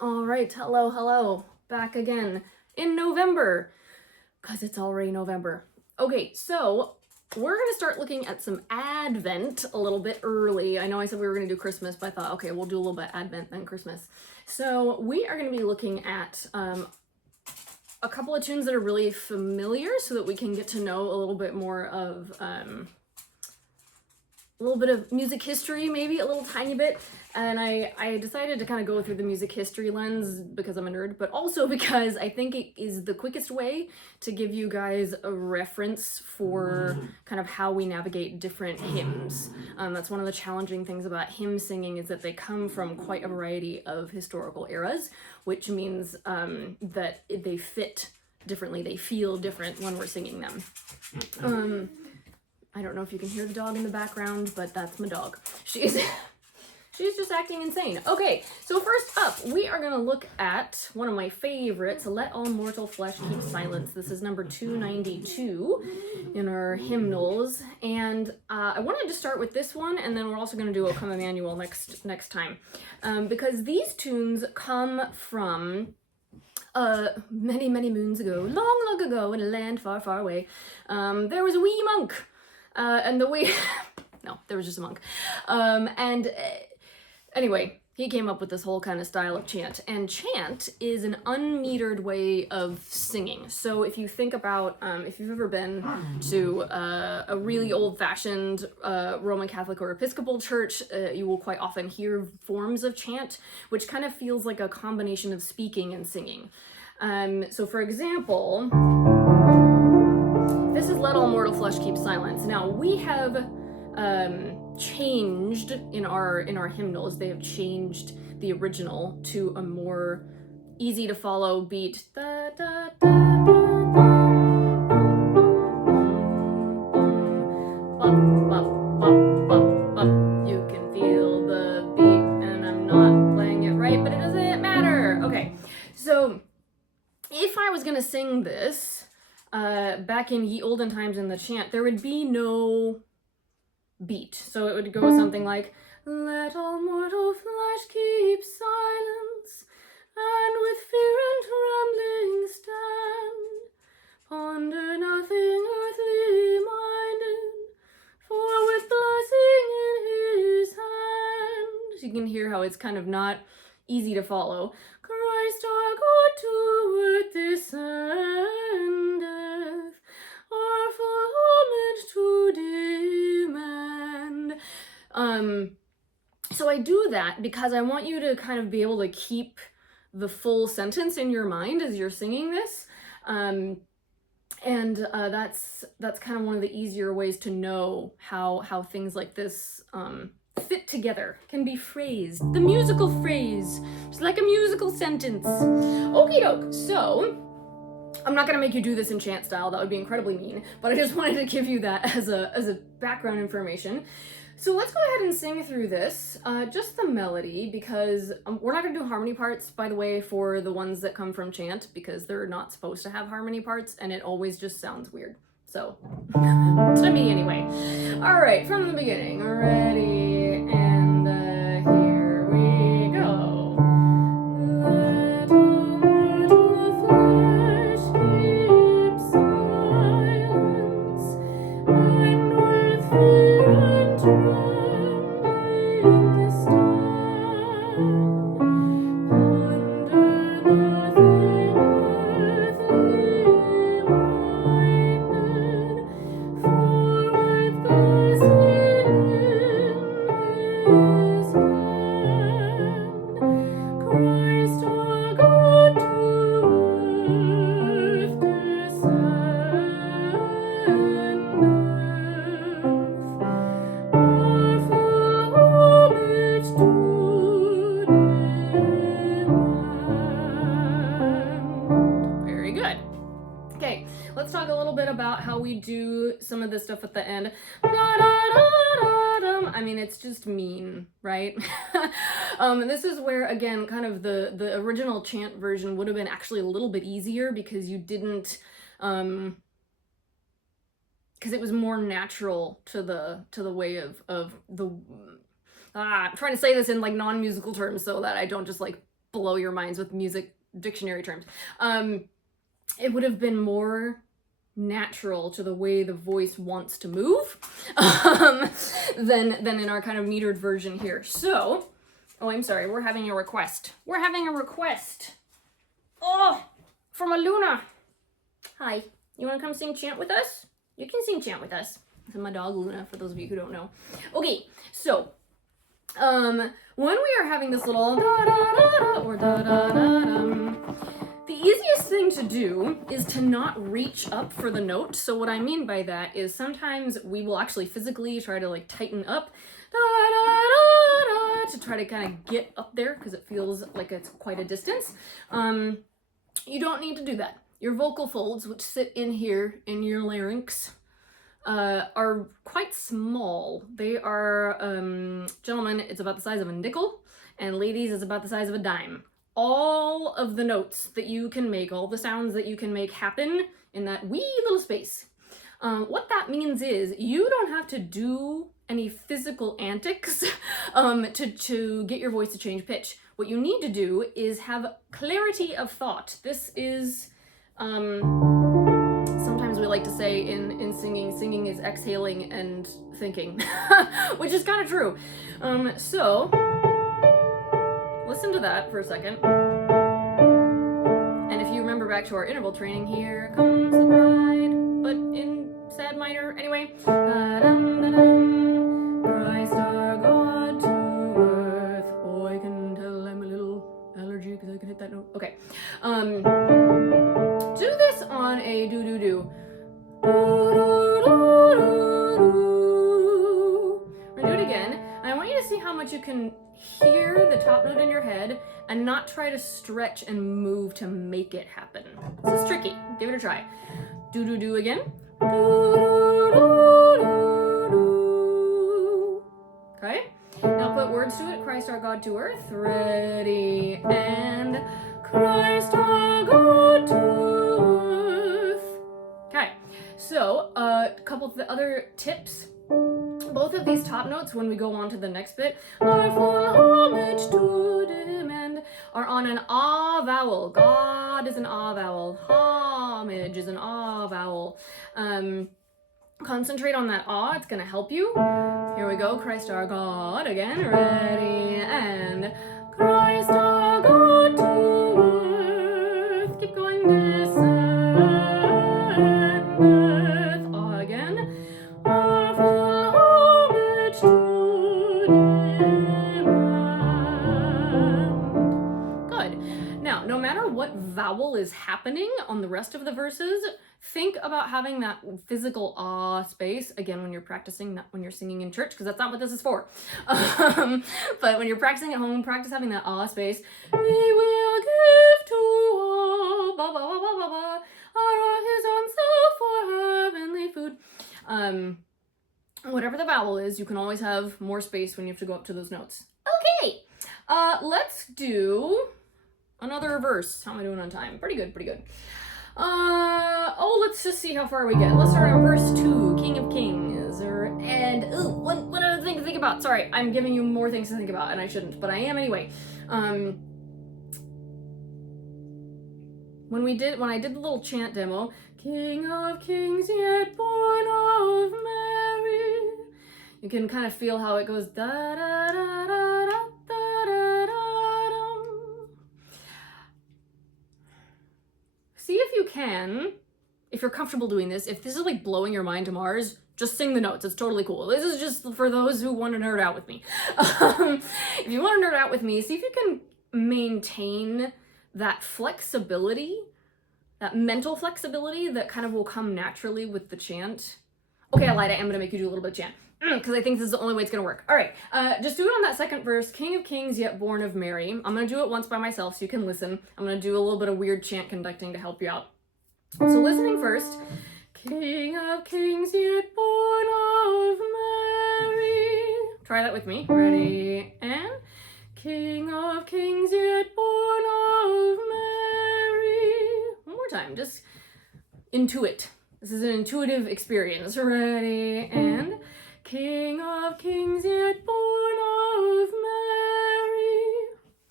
All right, hello, back again in November, because it's already November. Okay, so we're gonna start looking at some Advent a little bit early. I know I said we were gonna do Christmas, but I thought, okay, we'll do a little bit Advent, then Christmas. So we are gonna be looking at a couple of tunes that are really familiar so that we can get to know a little bit more of a little bit of music history, maybe a little tiny bit. And I decided to kind of go through the music history lens because I'm a nerd, but also because I think it is the quickest way to give you guys a reference for kind of how we navigate different hymns. That's one of the challenging things about hymn singing, is that they come from quite a variety of historical eras, which means that they fit differently, they feel different when we're singing them. I don't know if you can hear the dog in the background, but that's my dog. She's just acting insane. Okay, so first up, we are gonna look at one of my favorites, Let All Mortal Flesh Keep Silence. This is number 292 in our hymnals. And I wanted to start with this one, and then we're also gonna do O Come Emmanuel next time. Because these tunes come from many moons ago, long ago, in a land far, far away. There was a wee monk. And the way, no, there was just a monk. Anyway, he came up with this whole kind of style of chant. And chant is an unmetered way of singing. So if you think about, if you've ever been to a really old-fashioned Roman Catholic or Episcopal church, you will quite often hear forms of chant, which kind of feels like a combination of speaking and singing. So for example, this is Let All Mortal Flesh Keep Silence. Now, we have changed in our hymnals, they have changed the original to a more easy to follow beat. Da, da, da, You can feel the beat, and I'm not playing it right, but it doesn't matter. Okay, so if I was gonna sing this, back in ye olden times in the chant, there would be no beat. So it would go something like, let all mortal flesh keep silence, and with fear and trembling stand. Ponder nothing earthly minded, for with blessing in his hand. So you can hear how it's kind of not easy to follow. Christ our God to earth descendeth, our full homage to demand. So I do that because I want you to kind of be able to keep the full sentence in your mind as you're singing this. That's kind of one of the easier ways to know how things like this fit together, can be phrased. The musical phrase, just like a musical sentence. Okie doke. So I'm not gonna make you do this in chant style, that would be incredibly mean, but I just wanted to give you that as a background information. So let's go ahead and sing through this, just the melody, because we're not gonna do harmony parts, by the way, for the ones that come from chant, because they're not supposed to have harmony parts, and it always just sounds weird. So, to me anyway. All right, from the beginning, ready, and here we go. Let all mortal flesh keep silence, and with fear and trembling stand. Ponder nothing earthly minded, for with blessing in his hand, Christ our God to earth descendeth, our full homage to demand. Very good. Okay, let's talk a little bit about how we do some of this stuff at the end. I mean, it's just mean, right? This is where, again, kind of the original chant version would have been actually a little bit easier because you didn't, because it was more natural to the way of the, I'm trying to say this in like non-musical terms so that I don't just like blow your minds with music dictionary terms. It would have been more natural to the way the voice wants to move than in our kind of metered version here. So, oh, I'm sorry, we're having a request. We're having a request. Oh, from Aluna. Hi, you want to come sing chant with us? You can sing chant with us. This is my dog Luna, for those of you who don't know. Okay, so, when we are having this little da-da-da-da or da-da-da-dum, the easiest thing to do is to not reach up for the note. So what I mean by that is sometimes we will actually physically try to like tighten up da-da-da-da, to try to kind of get up there because it feels like it's quite a distance. You don't need to do that. Your vocal folds, which sit in here in your larynx, are quite small. They are, gentlemen, it's about the size of a nickel, and ladies, it's about the size of a dime. All of the notes that you can make, all the sounds that you can make happen in that wee little space. What that means is you don't have to do any physical antics to get your voice to change pitch. What you need to do is have clarity of thought. This is, sometimes we like to say in singing is exhaling and thinking, which is kind of true. So, listen to that for a second. And if you remember back to our interval training, here comes the bride, but in sad minor. Anyway, Christ our God to earth. Oh, I can tell I'm a little allergy because I can hit that note. Okay. Do this on a do-do-do. We're gonna do it again. And I want you to see how much you can hear the top note in your head and not try to stretch and move to make it happen. This is tricky. Give it a try. Do do do again. Do, do, do, do, do. Okay? Now put words to it. Christ our God to earth. Ready, and Christ our God to earth. Okay. So, a couple of the other tips. Both of these top notes, when we go on to the next bit, are full homage to him and are on an ah vowel. God is an ah vowel. Homage is an ah vowel. Concentrate on that ah, it's gonna help you. Here we go, Christ our God again. Ready, and Christ our God to earth. Keep going, descendeth. Ah again. Our full homage to him. Good. Now, no matter what vowel is happening on the rest of the verses, think about having that physical ah space, again, when you're practicing, not when you're singing in church, because that's not what this is for. But when you're practicing at home, practice having that ah space. He will give to all, ba, ba, ba, ba, ba, ba, his own self for heavenly food. Whatever the vowel is, you can always have more space when you have to go up to those notes. Okay, let's do another verse. How am I doing on time? Pretty good, pretty good. Let's just see how far we get. Let's start on verse 2, King of Kings. One other thing to think about. Sorry, I'm giving you more things to think about, and I shouldn't, but I am anyway. When I did the little chant demo, King of Kings, yet born of Mary, you can kind of feel how it goes da da da da da da da da. See if you can, if you're comfortable doing this, if this is like blowing your mind to Mars, just sing the notes. It's totally cool. This is just for those who want to nerd out with me. If you want to nerd out with me, see if you can maintain that flexibility, that mental flexibility that kind of will come naturally with the chant. Okay, I lied. I am going to make you do a little bit of chant because I think this is the only way it's going to work. All right, just do it on that second verse, King of Kings, yet born of Mary. I'm going to do it once by myself so you can listen. I'm going to do a little bit of weird chant conducting to help you out. So listening first, King of Kings, yet born of Mary. Try that with me. Ready, and King of Kings, yet born of Mary. One more time, just intuit. This is an intuitive experience. Ready, and King of Kings, yet born of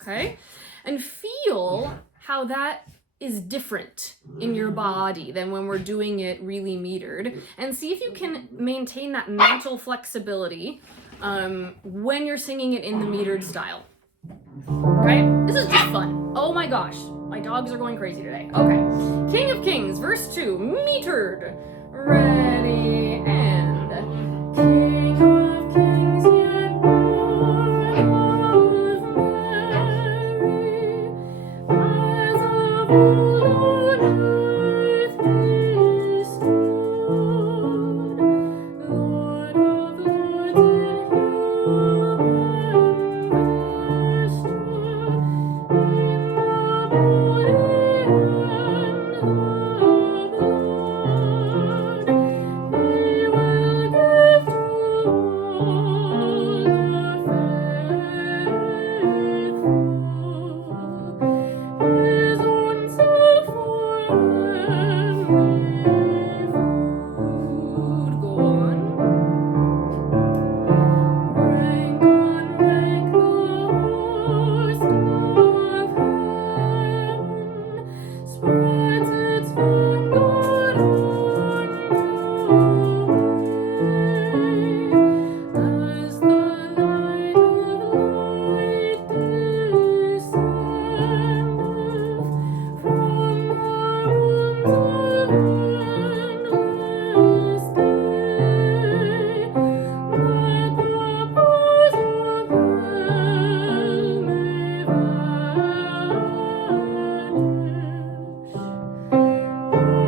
Mary. Okay, and feel how that is different in your body than when we're doing it really metered, and see if you can maintain that mental flexibility when you're singing it in the metered style. Okay, this is just fun. Oh my gosh, my dogs are going crazy today. Okay, King of Kings, verse 2, metered. Ready, and King of Kings, yet born of Mary, as of old on earth he stood, Lord of lords in human vesture, in the body and the blood, he will give to all the faithful his own self for heavenly food. Go on. Rank on rank the host of heaven spreads its vanguard on the way, as the light of light descendeth from the realms of endless day. Let the pow'rs of hell may vanish,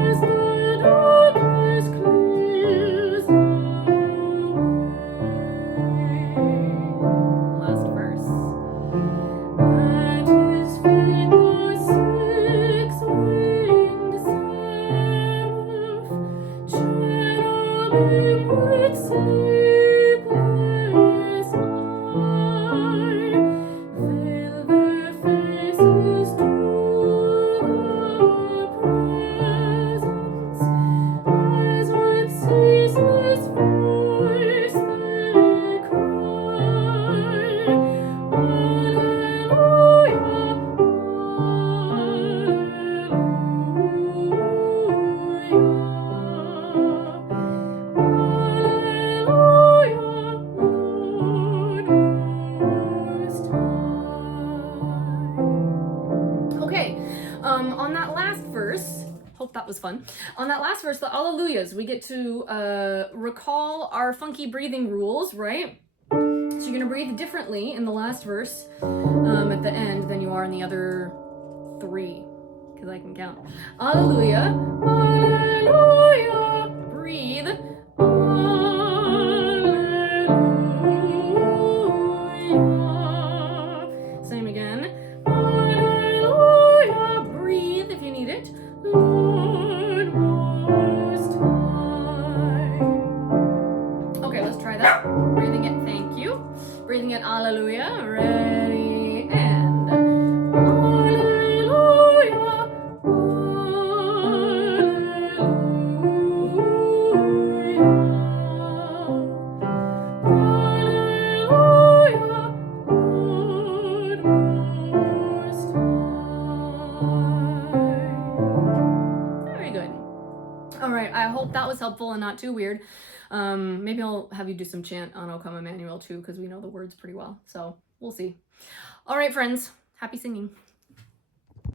as the darkness clears away. Last verse. At his feet the six-winged seraph, cherubim with sleepless eye, veil their faces to the presence, as with ceaseless voice they cry, Alleluia, Alleluia, Lord Most High. Okay, on that last verse, hope that was fun. On that last verse, the Alleluias, we get to recall our funky breathing rules, right? So you're gonna breathe differently in the last verse at the end than you are in the other three, because I can count. Alleluia, Alleluia, breathe. Alleluia. Same again. Alleluia, breathe if you need it. Lord Most High. Okay, let's try that. Breathing it, thank you. Breathing it, Alleluia. Ready, and Alleluia, Alleluia, Lord Most High. Very good. All right, I hope that was helpful and not too weird. Maybe I'll have you do some chant on O Come Emmanuel too, because we know the words pretty well. So we'll see. All right, friends, happy singing.